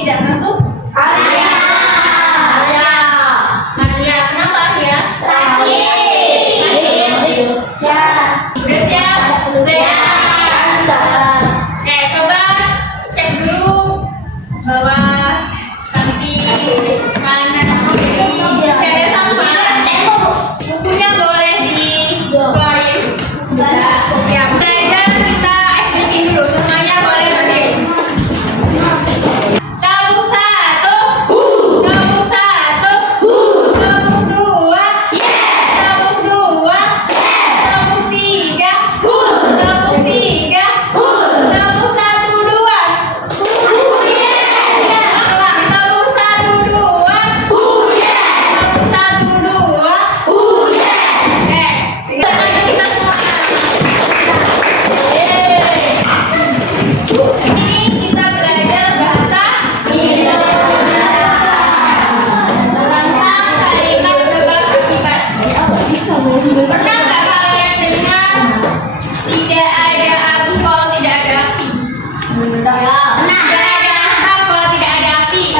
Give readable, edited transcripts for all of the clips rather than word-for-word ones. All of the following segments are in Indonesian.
tidak masuk? Arya. Kenapa ya? Sakit. Ya. Udah siap? Siap. Oke, coba cek dulu bawah, samping, kanan, kiri. Masih ada sampah. Bukunya boleh dikeluarin. Ya, belajar kita SBC dulu. Semuanya boleh berdiri. Gabung satu, gabung satu, gabung dua, gabung dua, gabung tiga, gabung tiga, gabung satu dua, gabung satu dua, gabung satu dua. Kita semua. Ini kita belajar bahasa Indonesia tentang kalimat sebab akibat. Pernah nggak kalian dengar tidak ada api kalau tidak ada api? Tidak ada asap kalau tidak ada api.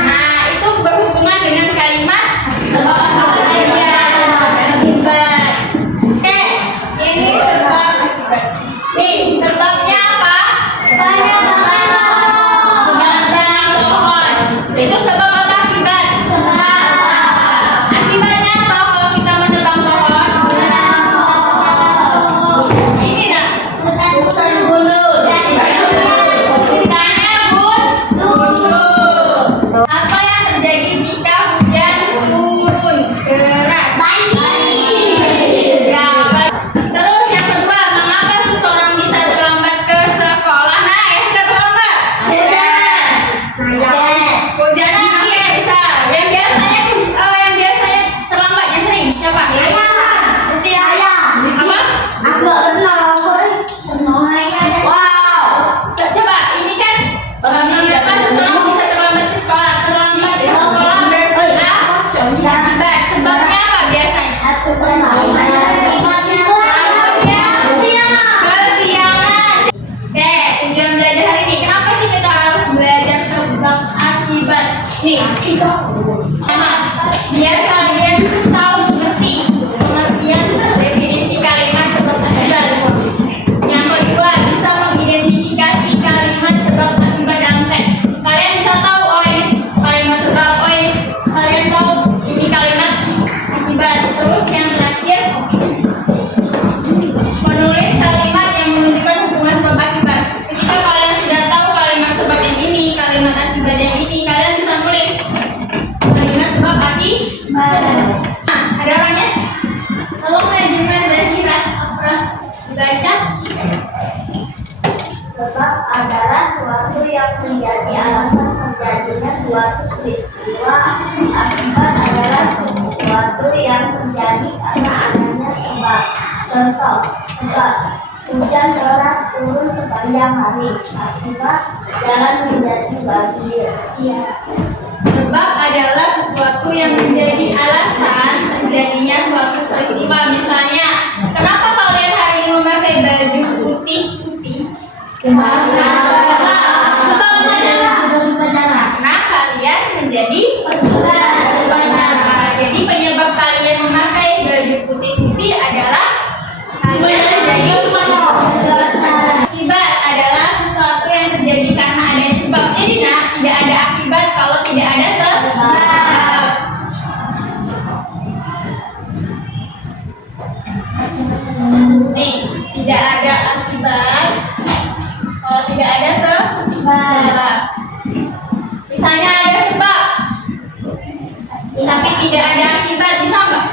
Nah, itu berhubungan dengan kalimat sebab akibat. Oke, ini sebab akibat. Nih, sebabnya apa? Menebang pohon. Itu sebab atau akibat? Akibatnya apa kalau kita menebang pohon? Ini nak. Hutan gundul. Hutannya gundul. Apa yang terjadi jika hujan turun deras? Banjir. Ya, baik. Terus yang kedua, mengapa seseorang bisa terlambat ke sekolah? Nah, ya suka terlambat. Hujan ya bisa. Yang biasanya terlambat yang sering siapa? Coba ini kan mengapa seseorang bisa terlambat ke sekolah? Terlambat ke sekolah berarti akibat. Sebabnya apa biasanya? Kesiangan. Oke, tujuan belajar hari ini. Kenapa sih kita harus belajar sebab akibat? Nih, biar kalian tahu mengerti pengertian definisi kalimat sebab akibat. Yang kedua, bisa mengidentifikasi kalimat sebab akibat dalam teks. Kalian bisa tahu, oh ini kalimat sebab, oh ini kalian tahu ini kalimat akibat. Terus yang terakhir, menulis kalimat yang menunjukkan hubungan sebab akibat. Ketika kalian sudah tahu kalimat sebab yang ini, kalimat akibat yang ini, kalian bisa nulis kalimat sebab akibat. Nah, ada orangnya? Tolong Najma Zahira dibaca. Sebab adalah suatu yang menjadi alasan terjadinya suatu peristiwa. Akibat adalah sesuatu yang terjadi karena adanya sebab. Contoh, sebab hujan deras turun sepanjang hari. Akibat jalan menjadi banjir. Iya. Sebab adalah sesuatu yang menjadi alasan terjadinya suatu peristiwa. Misalnya, kenapa kalian hari ini memakai baju putih-putih? Karena kalian menjadi penyebab. Jadi penyebab kalian memakai baju putih-putih adalah kalian menjadi akibat adalah sesuatu yang terjadi karena adanya sebab. Jadi nah, tidak ada akibat kalau tidak ada sebab. Nih, tidak ada akibat kalau tidak ada sebab. Misalnya ada sebab tapi tidak ada akibat, bisa nggak?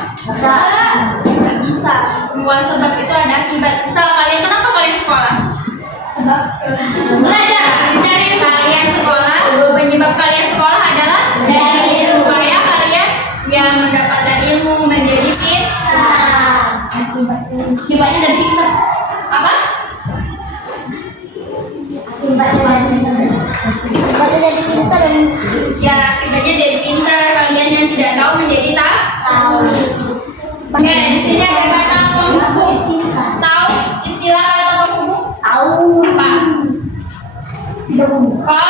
Nggak bisa. Semua sebab itu ada akibat. Misal kalian, kenapa kalian sekolah? Sebab belajar. Kalian sekolah, penyebab kalian sekolah adalah supaya kalian yang mendapatkan ilmu menjadi pintar. Akibatnya dari pintar. Apa? Akibatnya dari pintar. Ya, akibatnya dari pintar. Kalian yang tidak tahu menjadi tahu. Oke, di sini ada kata penghubung. Tahu istilah kata penghubung? Tahu. Apa?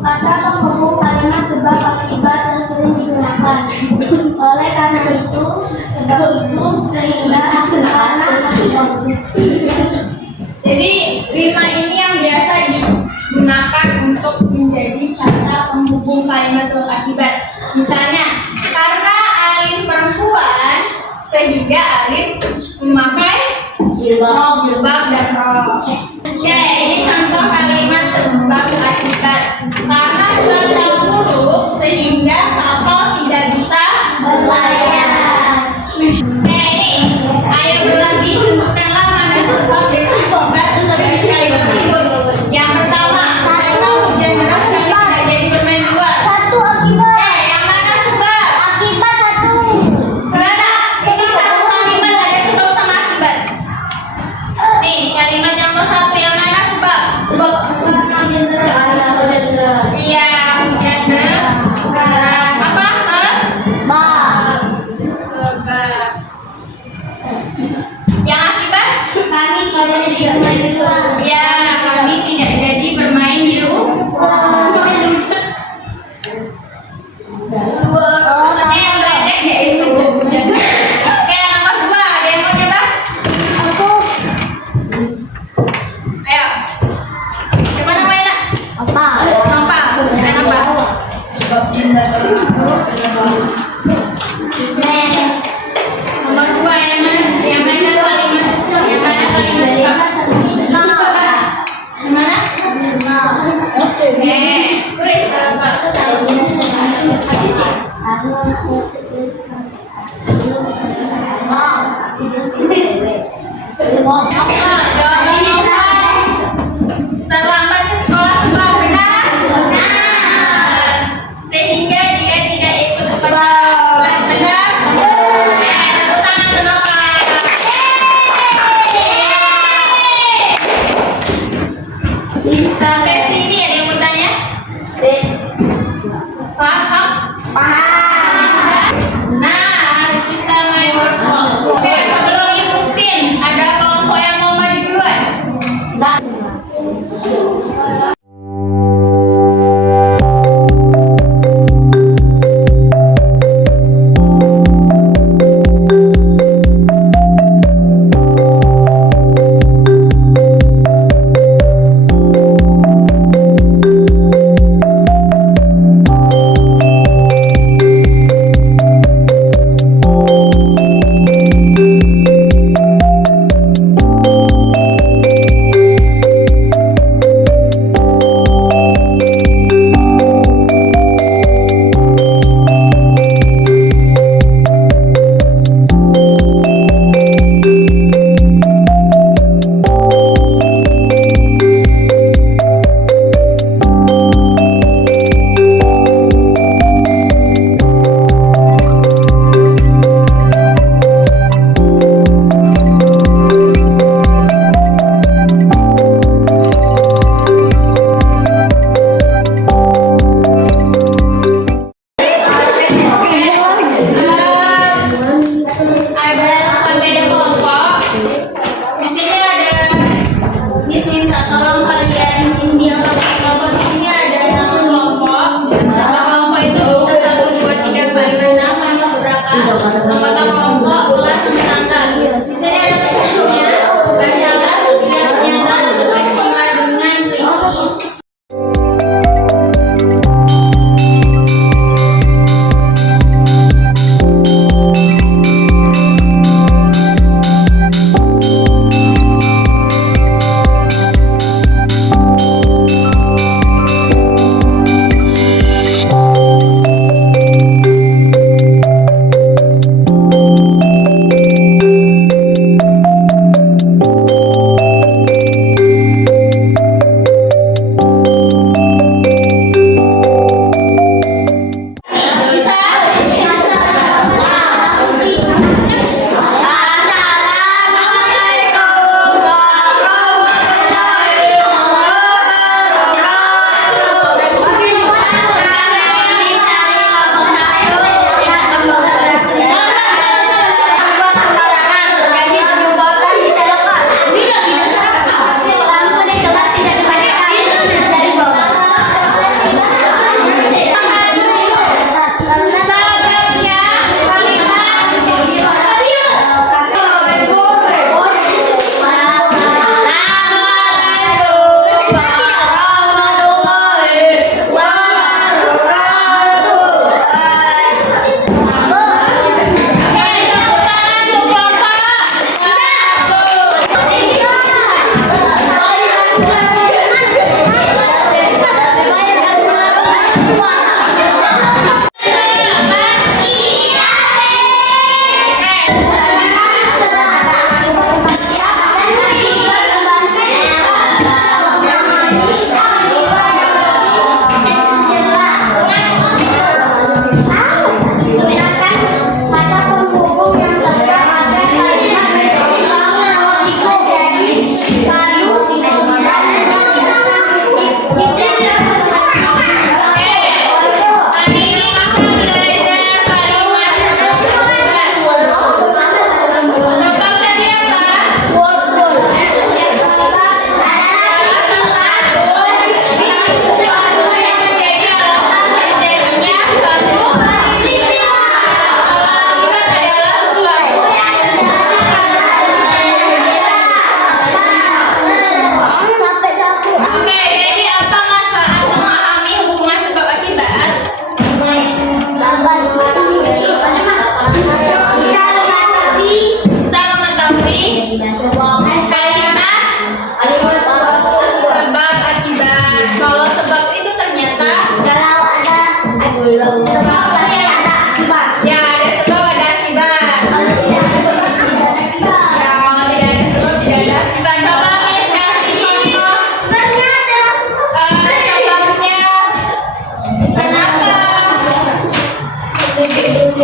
Kata penghubung kalimat sebab akibat yang sering digunakan. Oleh karena itu, sebab itu sehingga anak-anak diproduksi. Jadi 5 ini yang biasa digunakan untuk menjadi kata penghubung kalimat sebab akibat. Misalnya, karena Alif perempuan sehingga Alif memakai jilbab dan rok. Oke, ini contoh kalimat sebab akibat. Karena cuaca buruk sehingga kapal tidak bisa Berlayar. Oke, ini ayo berlatih tentukanlah mana sebab dan akibat untuk kalimat berikut. Yang pertama, kalau hujan deras kami tidak jadi bermain luas. Satu akibat. Yang mana sebab? Akibat satu. Sekarang ini satu kalimat ada sebab sama akibat. Nih, kalimat yang nomor 1 yang mana sebab? Sebab Iya, hujan deras. Apa? Sebab. Yang akibat? kami pada tidak main di luar. Ya, kami tidak jadi bermain di rumah. Maksudnya yang ledek yaitu. Oke, yang nomor 2 ada yang mau coba? Aku Ayo. Coba namanya nak. apa? Nampak? Bukan nampak. Nomor 2 yang mana? Yang mana kalimat? Yang mana kalimat sebab? Yang mana? Oke. Tulis sebab. Habis ya? Jawaban nomor. Terlambat ke sekolah sebab benar? Benar. Sehingga dia tidak ikut upacara. Benar? Tepuk tangan untuk Nova. Sampai sini ada yang bertanya? Paham? Paham. Nah, kita main berkelompok. Oke, sebelum Ibu Stin, ada kelompok yang mau maju duluan?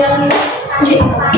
yang